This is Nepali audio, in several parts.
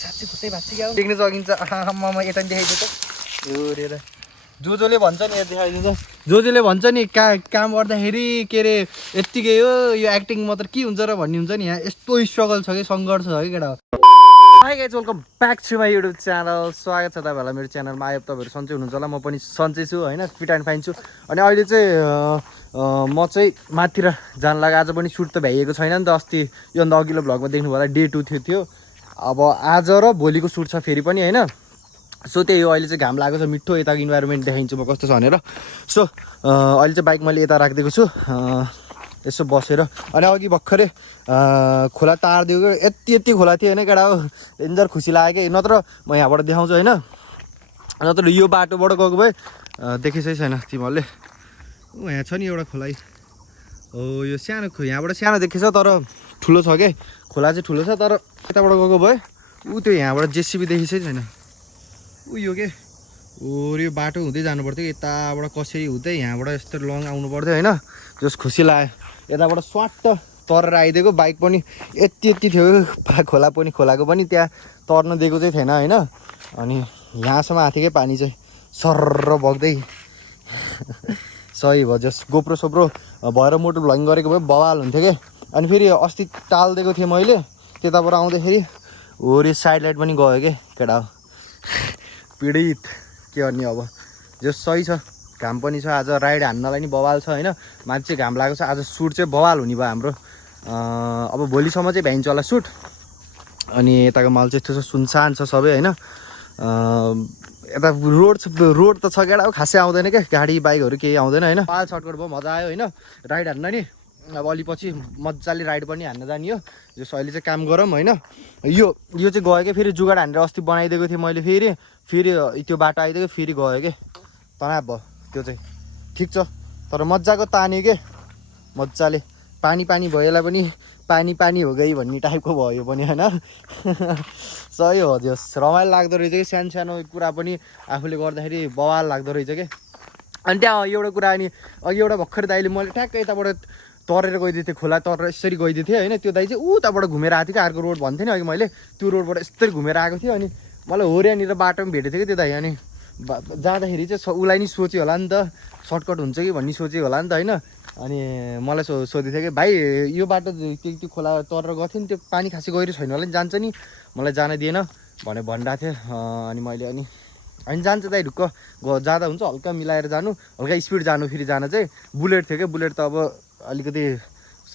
साँच्चै खुट्टै भाँच्ची क्या देख्न सकिन्छ आमामा यता देखाइदियो त हेरेर जोजोले भन्छ नि देखाइदिन्छ जोजोले भन्छ नि काम गर्दाखेरि के अरे यत्तिकै हो यो एक्टिङ मात्र के हुन्छ र भन्ने हुन्छ नि यहाँ यस्तो स्ट्रगल छ कि सङ्घर्ष छ कि केटा hi guys welcome back to my YouTube channel स्वागत छ तपाईँहरूलाई मेरो च्यानलमा आयो तपाईँहरू सन्चै हुनुहुन्छ होला म पनि सन्चै छु होइन फिट एन्ड फाइन छु अनि अहिले चाहिँ म चाहिँ माथितिर जान लाग्यो आज पनि सुट त भ्याइएको छैन नि त अस्ति योभन्दा अघिल्लो भ्लगमा देख्नु होला डे 2 थियो अब आज र भोलिको सुट छ फेरि पनि होइन सो त्यही हो अहिले चाहिँ घाम लागेको छ मिठो यताको इन्भाइरोमेन्ट देखाइन्छु म कस्तो छ भनेर सो अहिले चाहिँ बाइक मैले यता राखिदिएको छु यसो बसेर अनि अघि भर्खरै खोला तारिदिएको यति खोला थियो होइन केटा हो डेन्जर खुसी लाग्यो कि नत्र म यहाँबाट देखाउँछु होइन नत्र यो बाटोबाट गएको भए देखेछै छैन तिमीहरूले यहाँ छ नि एउटा खोला हो यो सानो यहाँबाट सानो देखेछ तर ठुलो छ क्या खोला चाहिँ ठुलो छ तर यताबाट गएको भए त्यो यहाँबाट जेसिबी देखेछै छैन यो के यो बाटो हुँदै जानु पर्थ्यो यताबाट कसरी हुँदै यहाँबाट यस्तो लङ आउनु पर्थ्यो होइन जस खुसी लाग्यो यताबाट स्वाट्ट तरेर आइदिएको बाइक पनि यति थियो खोला पनि खोलाको पनि त्यहाँ तर्न दिएको चाहिँ थिएन होइन अनि यहाँसम्म आथेकै पानी चाहिँ सर्र बग्दै सही भयो जस गोप्रो सोप्रो भएर मोटो भ्लगिङ गरेको भए बवाल हुन्थ्यो क्या अनि फेरि अस्ति टालिदिएको थिएँ मैले त्यताबाट आउँदाखेरि होरी साइड लाइट पनि गयो क्या केटा हो पीडित के गर्ने अब जो सही छ घाम पनि छ आज राइड हान्नलाई नि बवाल छ होइन माथि चाहिँ घाम लागेको छ आज सुट चाहिँ बवाल हुने भयो हाम्रो अब भोलिसम्म चाहिँ भ्याइन्छ होला सुट अनि यताको माल चाहिँ यस्तो सुनसान छ सबै होइन यता रोड त छ केटा हो खासै आउँदैन क्या गाडी बाइकहरू केही आउँदैन होइन पाल सर्टकट भयो मजा आयो होइन राइड हान्न नि अब अलि पछि मजाले राइड पनि हान्न जाने हो जो अहिले चाहिँ काम गरौँ होइन यो चाहिँ गयो क्या फेरि जुगाड हानेर अस्ति बनाइदिएको थिएँ मैले फेरि त्यो बाटो आइदिएको फेरि गयो क्या तनाव भयो त्यो चाहिँ ठिक छ तर मजाको तान्यो के मजाले पानी भयो यसलाई पनि पानी हो गई भन्ने टाइपको भयो पनि होइन सही हो जस रमाइलो लाग्दो रहेछ कि सानो कुरा पनि आफूले गर्दाखेरि बवाल लाग्दो रहेछ क्या अनि त्यहाँ एउटा कुरा अनि अघि एउटा भर्खर दाइले मैले ठ्याक्कै यताबाट तरेर गइदिएको थिएँ खोला तरेर यसरी गइदिएको थिएँ होइन त्यो दाइ चाहिँ उताबाट घुमेर आएको थियो कि अर्को रोड भन्थ्यो नि अघि मैले त्यो रोडबाट यस्तरी घुमेर आएको थियो अनि मलाई होरियानिर बाटोमा भेटेको थियो कि त्यो दाइ अनि जाँदाखेरि चाहिँ उसलाई नि सोच्यो होला नि त सर्टकट हुन्छ कि भन्ने सोच्यो होला नि त होइन अनि मलाई सोधेको थियो कि भाइ यो बाटो त्यो खोला तरेर गएको थियो नि त्यो पानी खासै गहिरो छैन होला नि जान्छ नि मलाई जान दिएन भनिरहेको थियो अनि मैले अनि जान्छ दाइ ढुक्क जाँदा हुन्छ हल्का मिलाएर जानु हल्का स्पिड जानु फेरि जान चाहिँ बुलेट थियो क्या बुलेट त अब अलिकति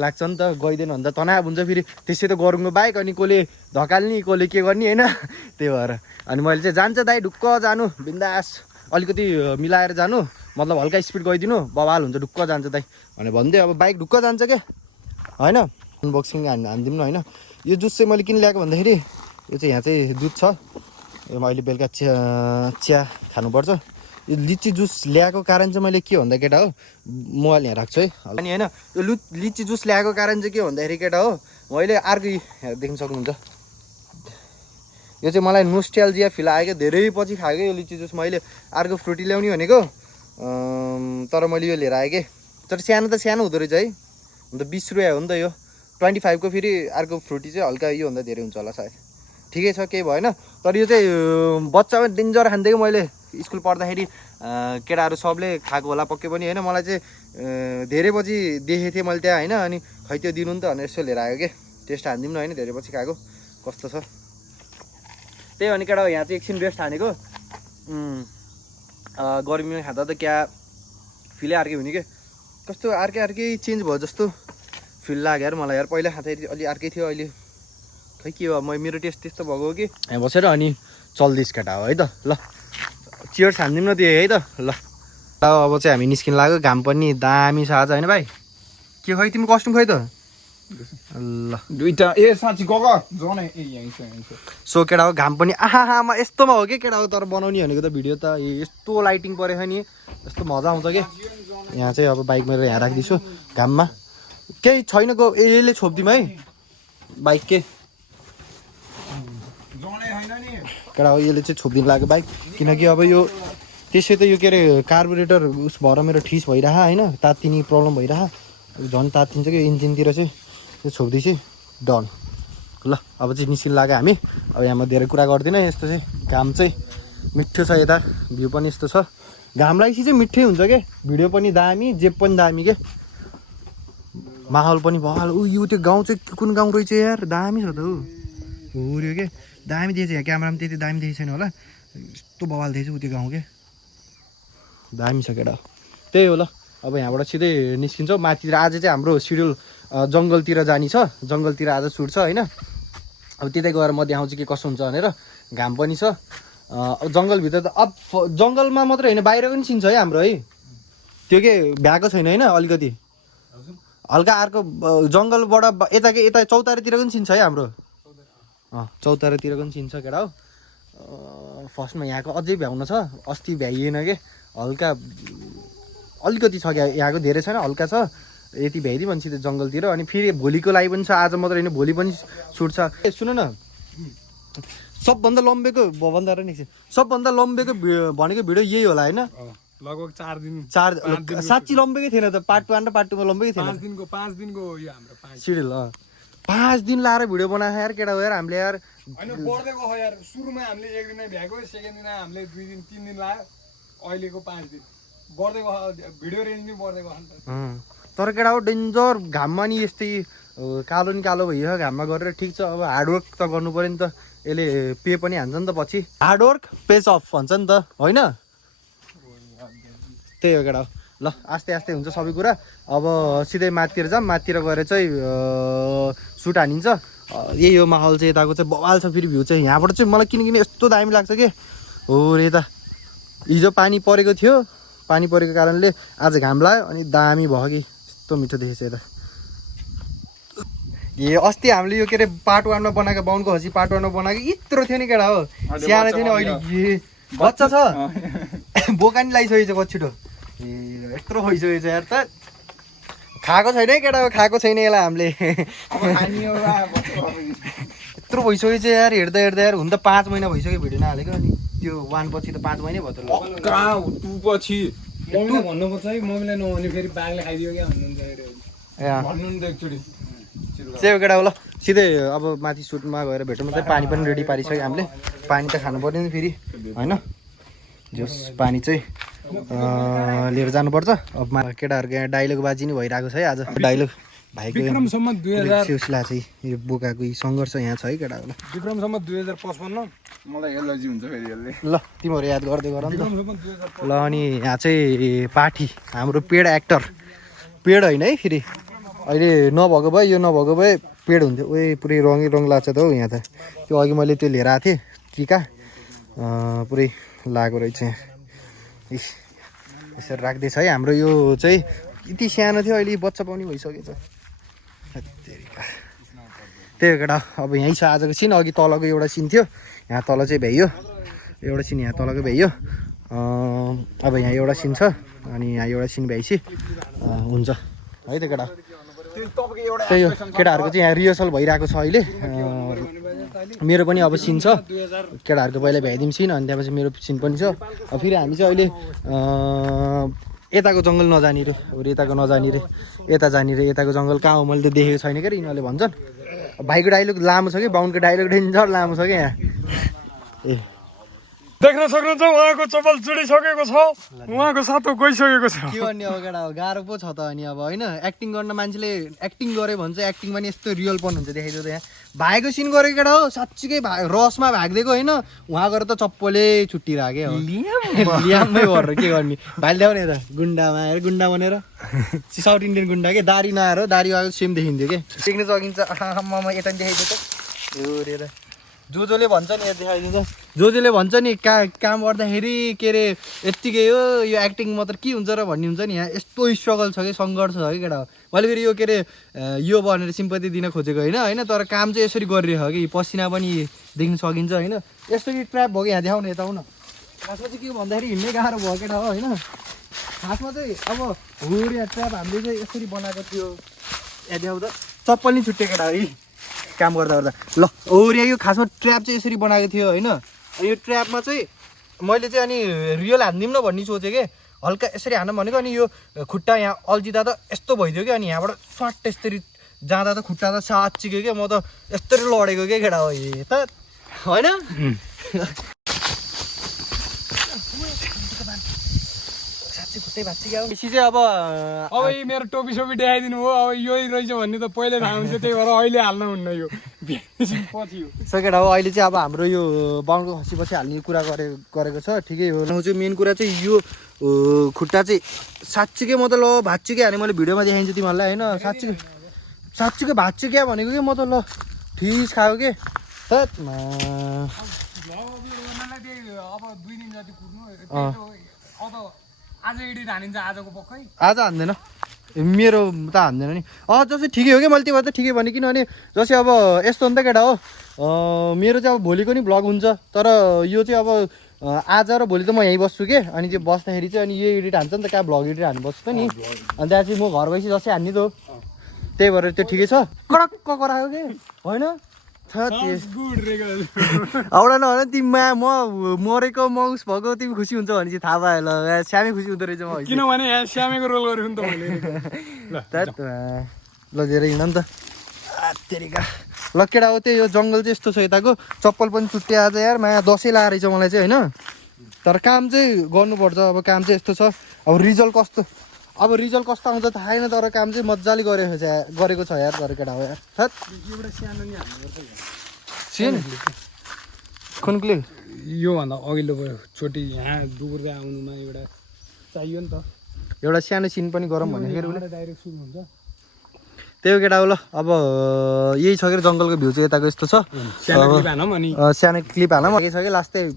लाग्छ नि त गइदिएन भने त तनाव हुन्छ फेरि त्यसै त गरुङको बाइक अनि कसले धकाल्ने कसले के गर्ने होइन त्यही भएर अनि मैले चाहिँ जान्छ दाइ ढुक्क जानु बिन्दास अलिकति मिलाएर जानु मतलब हल्का स्पिड गइदिनु बवाल हुन्छ ढुक्क जान्छ दाइ भनेर भन्दै अब बाइक ढुक्क जान्छ क्या होइन अनबक्सिङ हानिदिउँ न होइन यो जुस चाहिँ मैले किन ल्याएको भन्दाखेरि यो चाहिँ यहाँ चाहिँ दुध छ यो मैले बेलुका चिया खानुपर्छ यो लिची जुस ल्याएको कारण चाहिँ मैले के भन्दा केटा हो मोबाइल यहाँ राख्छु है अनि होइन यो लिची जुस ल्याएको कारण चाहिँ के भन्दाखेरि केटा हो मैले अर्को देख्न सक्नुहुन्छ यो चाहिँ मलाई नोस्ट्याल्जिया फिल आयो क्या धेरै पछि खाएको यो लिची जुस मैले अर्को फ्रुटी ल्याउने भनेको तर मैले यो लिएर आएँ कि तर सानो त सानो हुँदो रहेछ है अन्त 20 रुपियाँ हो नि त यो 25 को फेरि अर्को फ्रुटी चाहिँ हल्का योभन्दा धेरै हुन्छ होला सायद ठिकै छ केही भएन तर यो चाहिँ बच्चामा डेन्जर खान्थेँ कि मैले स्कुल पढ्दाखेरि केटाहरू सबले खाएको होला पक्कै पनि होइन मलाई चाहिँ धेरै पछि देखेको थिएँ मैले त्यहाँ होइन अनि खै त्यो दिनु नि त भनेर यसो लिएर आयो कि टेस्ट हानिदिउँ न होइन धेरै पछि खाएको कस्तो छ त्यही भने केटा यहाँ चाहिँ एकछिन रेस्ट हानेको गर्मीमा खाँदा त क्या फिलै अर्कै हुने के कस्तो अर्कै चेन्ज भयो जस्तो फिल लाग्यो यार मलाई यार पहिला खाँदाखेरि अलि अर्कै थियो अहिले खै के हो मेरो टेस्ट त्यस्तो भएको हो कि यहाँ बसेर अनि चल्दैछ केटा हो है त ल चियर्स हानिदिउँ न त्यो है त ल अब चाहिँ हामी निस्किन लाग्यो घाम पनि दामी छ आज होइन भाइ के खै तिमी कस्ट्युम खै त ल दुईटा साँच्ची सो केटा हो घाम पनि आहामा यस्तोमा हो कि केटा हो तर बनाउने भनेको त भिडियो त यस्तो लाइटिङ परेको नि यस्तो मजा आउँछ कि यहाँ चाहिँ अब बाइक मेरो यहाँ राखिदिन्छु घाममा केही छैन यसले छोपिदिउँ है बाइक के केटा हो यसले चाहिँ छोपिदिनु लाग्यो बाइक किनकि अब यो त्यसै त यो के अरे कार्बोरेटर उस भएर मेरो ठिस भइरह होइन तात्तिने प्रब्लम भइरह झन् तात्तिन्छ कि इन्जिनतिर चाहिँ त्यो छोप्दैछु डन ल अब चाहिँ निस्किन लाग्यो हामी। अब यहाँ म धेरै कुरा गर्दिनँ। यस्तो चाहिँ घाम चाहिँ मिठो छ, यता भ्यू पनि यस्तो छ। घाम लागेपछि चाहिँ मिठै हुन्छ के, भिडियो पनि दामी, जेब पनि दामी के, माहौल पनि बवाल। यो त्यो गाउँ चाहिँ कुन गाउँ रहेछ यार, दामी छ त हो यो के, दामी देखेछ। यहाँ क्यामेरामा त्यति दामी देखेको छैन होला, यस्तो बवाल देखेछ त्यो गाउँ के, दामी छ केटा। त्यही हो ल, अब यहाँबाट सिधै निस्किन्छौँ माथितिर। आज चाहिँ हाम्रो सिड्युल जङ्गलतिर जाने छ, जङ्गलतिर आज सुट छ होइन। अब त्यतै गएर म देखाउँछु के कसो हुन्छ भनेर। घाम पनि छ, अब जङ्गलभित्र त अब जङ्गलमा मात्रै होइन बाहिर पनि सिन्छ है हाम्रो है, त्यो के भ्याएको छैन होइन, अलिकति हल्का अर्को जङ्गलबाट यता चौतारीतिर पनि सिन्छ है हाम्रो, चौतारीतिर पनि सिन्छ केटा हो। फर्स्टमा यहाँको अझै भ्याउन छ, अस्ति भ्याइएन के, हल्का अलिकति छ क्या, यहाँको धेरै छैन, हल्का छ, यति भ्याइदिउँ भने सिधै जङ्गलतिर। अनि फेरि भोलिको लागि पनि छ, आज मात्र होइन भोलि पनि सुट छ। सुन न, सबभन्दा लम्बेको भन्दा सबभन्दा लम्बेको भनेको भिडियो यही होला होइन, लगभग 4 दिन साँच्ची लम्बेकै थिएन त, पार्ट 1 र पार्ट 2 मा लम्बेकै थिएन। 5 दिनको यो हाम्रो 5 सिड्युल 5 दिन लाएर भिडियो बनाएको यार केटा हो यार हामीले यार। हैन बढ्दै गयो यार, सुरुमा हामीले 1 दिनै भ्याएको, सेकेन्ड दिन हामीले 2 दिन 3 दिन लाग्यो, अहिलेको 5 दिन बढ्दै गयो, भिडियो रेन्ज पनि बढ्दै गयो नि त। तर केटा हो डेन्जर घाममा नि यस्तै कालो नि कालो भइयो घाममा गरेर, ठिक छ अब हार्डवर्क त गर्नु पऱ्यो नि त, यसले पे पनि हान्छ नि त पछि, हार्डवर्क पेज अफ भन्छ नि त होइन। त्यही हो केटा हो। ल आस्ते आस्ते हुन्छ सबै कुरा। अब सिधै माथितिर जाऊँ, माथितिर गएर चाहिँ सुट हानिन्छ। यही हो माहौल चाहिँ, यताको चाहिँ बवाल छ। फेरि भ्यू चाहिँ यहाँबाट चाहिँ मलाई किन यस्तो दामी लाग्छ कि हो रे, यता हिजो पानी परेको थियो, पानी परेको कारणले आज घाम लाग्यो अनि दामी भयो कि, यस्तो मिठो देखेछ यता। ए अस्ति हामीले यो के अरे पार्ट 1 मा बनाएको बाहुनको खसी पार्ट 1 मा बनाएको यत्रो थियो नि केटा हो, स्याहार थियो नि, अहिले बच्चा छ बोका नि लगाइसकेको छ कछिटो, ए यत्रो भइसकेको छ यार। त खाएको छैन है केटा हो, खाएको छैन यसलाई हामीले, यत्रो भइसकेको छ यार। हेर्दा हेर्दा यार हुन त 5 महिना भइसक्यो भिडियो नहालेको, अनि त्यो 1 पछि त 5 महिनै भयो त। पछि मम्मीलाई भन्नुपर्छ है, मम्मीलाई नभने फेरि बाघले खाइदियो क्या भन्नुहुन्छ भन्नु नि त एकचोटि। त्यही हो केटा हो। ल सिधै अब माथि सुटमा गएर भेटौँ। चाहिँ पानी पनि रेडी पारिसक्यो हामीले, पानी त खानु पर्यो नि फेरि होइन, जस पानी चाहिँ लिएर जानुपर्छ। अब केटाहरूको यहाँ डाइलग बाजी नै भइरहेको छ है आज, डाइलग भाइको सिलसिला चाहिँ यो बोकाको सङ्घर्ष यहाँ छ है केटा हो। विक्रमसम्म 2055 मलाई एलर्जी हुन्छ फेरि यसले। ल तिमीहरू याद गर्दै गर नि त। ल अनि यहाँ चाहिँ पाठी हाम्रो पेड एक्टर, पेड होइन है फेरि, अहिले नभएको भए यो नभएको भए पेड हुन्थ्यो। ओए पुरै रङै रङ लाग्छ त हौ यहाँ त, त्यो अघि मैले त्यो लिएर आएको थिएँ टिका, पुरै लागेको रहेछ यहाँ। यसरी राख्दैछ है हाम्रो यो चाहिँ, यति सानो थियो अहिले बच्चा पाउने भइसकेछ। त्यही हो केटा। अब यहीँ छ आजको सिन, अघि तलको एउटा सिन थियो, यहाँ तल चाहिँ भ्याइयो, एउटा सिन यहाँ तलको भ्याइयो। अब यहाँ एउटा सिन छ, अनि यहाँ एउटा सिन भ्याइपछि हुन्छ है त केटा। त्यही हो केटाहरूको चाहिँ यहाँ रिहर्सल भइरहेको छ अहिले। मेरो पनि अब सिन छ, केटाहरूको पहिला भ्याइदिउँ सिन, अनि त्यहाँपछि मेरो सिन पनि छ। फेरि हामी चाहिँ अहिले यताको जङ्गल नजाने रे, यताको नजाने रे, यता जाने रे। यताको जङ्गल कहाँ हो मैले त देखेको छैन क्या, यिनीहरूले भन्छन्। भाइको डाइलग लामो छ कि, बाहुनको डाइलग डेन्जर लामो छ क्या यहाँ। ए देख्न सक्नुहुन्छ उहाँको चप्पल चुडिसकेको छ, उहाँको सातो गइसकेको छ। के भन्ने अब केटा हो, गाह्रो पो छ त अनि अब होइन। एक्टिङ गर्न मान्छेले एक्टिङ गऱ्यो भने चाहिँ एक्टिङ पनि यस्तो रियलपन हुन्छ देखाइदियो त। यहाँ भाइको सिन गरेको केटा हो, साँच्चीकै रसमा भागिदिएको होइन, उहाँ गएर त चप्पलले छुट्टिरहेको हो, लियाममै गरेर के गर्ने। भाइले ल्याउने त गुन्डामा आएर गुन्डा बनेर, साउथ इन्डियन गुन्डा के, दारी नआएर दारी आएको सेम देखिन्थ्यो कि, सिक्न सकिन्छ। आमा यता देखाइदियो त हेरेर, जोजोले भन्छ नि देखाइदिन्छ, जोजोले भन्छ नि काम गर्दाखेरि के अरे यत्तिकै हो, यो एक्टिङ मात्र के हुन्छ र भन्ने हुन्छ नि। यहाँ यस्तो स्ट्रगल छ कि, सङ्घर्ष छ कि केटा हो। मैले फेरि यो के अरे यो भनेर सिम्पति दिन खोजेको होइन, तर काम चाहिँ यसरी गरिरहेको कि, पसिना पनि देख्न सकिन्छ होइन। यसरी ट्र्याप भयो कि यहाँ देखाउनु, यता आउन। खासमा चाहिँ के भन्दाखेरि हिँड्नै गाह्रो भयो केटा हो होइन। खासमा चाहिँ अब हुर यहाँ ट्र्याप हामीले चाहिँ यसरी बनाएको थियो, यहाँ देखाउ त, चप्पल नि छुट्यो केटा है काम गर्दा गर्दा। ल ओरिया यो खासमा ट्र्याप चाहिँ यसरी बनाएको थियो होइन। यो ट्र्यापमा चाहिँ मैले चाहिँ अनि रियल हानिदिउँ न भन्ने सोचेँ कि, हल्का यसरी हान्नु भनेको, अनि यो खुट्टा यहाँ अल्झिँदा त यस्तो भइदियो कि, अनि यहाँबाट स्वाट यसरी जाँदा त खुट्टा त साँच्चिक्यो क्या म त यस्तरी लडेको क्या केटा हो ए त होइन खुट्टै भाँच्चिक्यो बेसी चाहिँ अब अब यी मेरो टोपी सोपी देखाइदिनु हो अब यही रहेछ भन्ने त पहिल्यै थाहा हुन्छ त्यही भएर अहिले हाल्न हुन्न यो पछि हो सकेटा हो अहिले चाहिँ अब हाम्रो यो बाहुनको खसी पछि हाल्ने कुरा गरेको छ ठिकै हो चाहिँ मेन कुरा चाहिँ यो खुट्टा चाहिँ साँच्चीकै म त ल भाँच्चिकै हाने मैले भिडियोमा देखाइन्छु तिमीहरूलाई होइन साँच्चीकै भाँच्चिकै भनेको कि म त ल ठिस खायो के अब 2 दिन जति कुर्नु अब आज एडिट हानिन्छ आजको पक्कै आज हान्दैन मेरो त हान्दैन नि जस्तै ठिकै हो कि मैले त्यो भएर त ठिकै भने किनभने जस्तै अब यस्तो हो नि त केटा हो मेरो चाहिँ अब भोलिको नि भ्लग हुन्छ तर यो चाहिँ अब आज र भोलि त म यहीँ बस्छु के अनि त्यो बस्दाखेरि चाहिँ अनि यो एडिट हान्छ नि त कहाँ भ्लग एडिट हान्नु बस्छु त नि अनि त्यहाँ चाहिँ म घर गएपछि जस्तै हान्ने त हो त्यही भएर त्यो ठिकै छ कडक्क करायो के होइन औडा नभन तिमीमा म मरेको माउस भएको तिमी खुसी हुन्छ भने चाहिँ थाहा भयो ल श्यामै खुसी हुँदो रहेछ म किनभने यहाँ श्यामेको रोल गरेको नि त मैले लगेर हिँड नि त तेरिका ल केटा हो त्यही यो जङ्गल चाहिँ यस्तो छ यताको चप्पल पनि चुट्टे आज यार माया दसैँ लगाएर रहेछ मलाई चाहिँ होइन तर काम चाहिँ गर्नुपर्छ अब काम चाहिँ यस्तो छ अब रिजल्ट कस्तो आउँछ थाहा छैन तर काम चाहिँ मजाले गरेको छ यार तर केटा हो यार एउटा सानो नि सानो कुन क्लिप योभन्दा अघिल्लो भयो छोटी यहाँ दुर्दै आउनुमा एउटा चाहियो नि त एउटा सानो सिन पनि गरौँ भनेको डाइरेक्ट सुरु हुन्छ त्यही हो केटा हो ल अब यही छ कि जङ्गलको भ्यू चाहिँ यताको यस्तो छ सानो क्लिप हालौँ छ कि लास्टै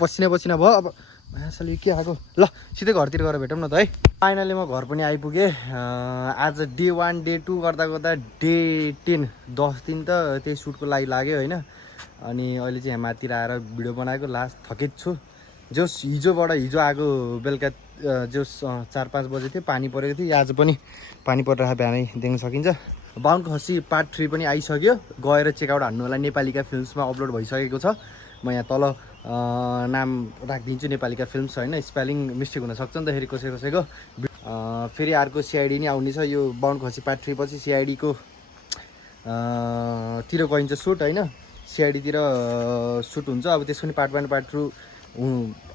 पसिना भयो अब मासले के आएको ल सिधै घरतिर गएर भेटौँ न त है फाइनली म घर पनि आइपुगेँ आज डे 1 डे 2 गर्दा डे 10 10 दिन त त्यही सुटको लागि लाग्यो होइन अनि अहिले चाहिँ यहाँ माथितिर आएर भिडियो बनाएको लास्ट थकित छु हिजो आएको बेलुका जो 4-5 बजे थियो पानी परेको थियो आज पनि पानी परिरहेको बिहानै देख्न सकिन्छ बाहुनको खसी पार्ट 3 पनि आइसक्यो गएर चेकआउट हान्नु होला नेपालीका फिल्म्समा अपलोड भइसकेको छ म यहाँ तल नाम राखिदिन्छु नेपालीका फिल्म्स होइन स्पेलिङ मिस्टेक हुनसक्छ नि त फेरि कसैको फेरि अर्को सिआइडी नै आउने छ यो बाहुनको खसी पार्ट 3 पछि सिआइडीको तिर गइन्छ सुट होइन सिआइडीतिर सुट हुन्छ अब त्यसको नि पार्ट 1 पार्ट 2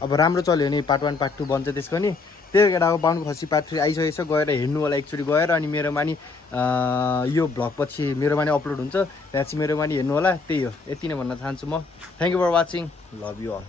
अब राम्रो चल्यो भने पार्ट 1 पार्ट 2 बन्छ त्यसको नि त्यही केटा अब बाहुनको खसी पार्ट 3 आइसकेको छ गएर हेर्नु होला एकचोटि गएर अनि मेरोमा नि यो भ्लग पछि मेरोमा नि अपलोड हुन्छ त्यहाँ चाहिँ मेरोमा नि हेर्नु होला त्यही हो यति नै भन्न चाहन्छु म thank you for watching love you all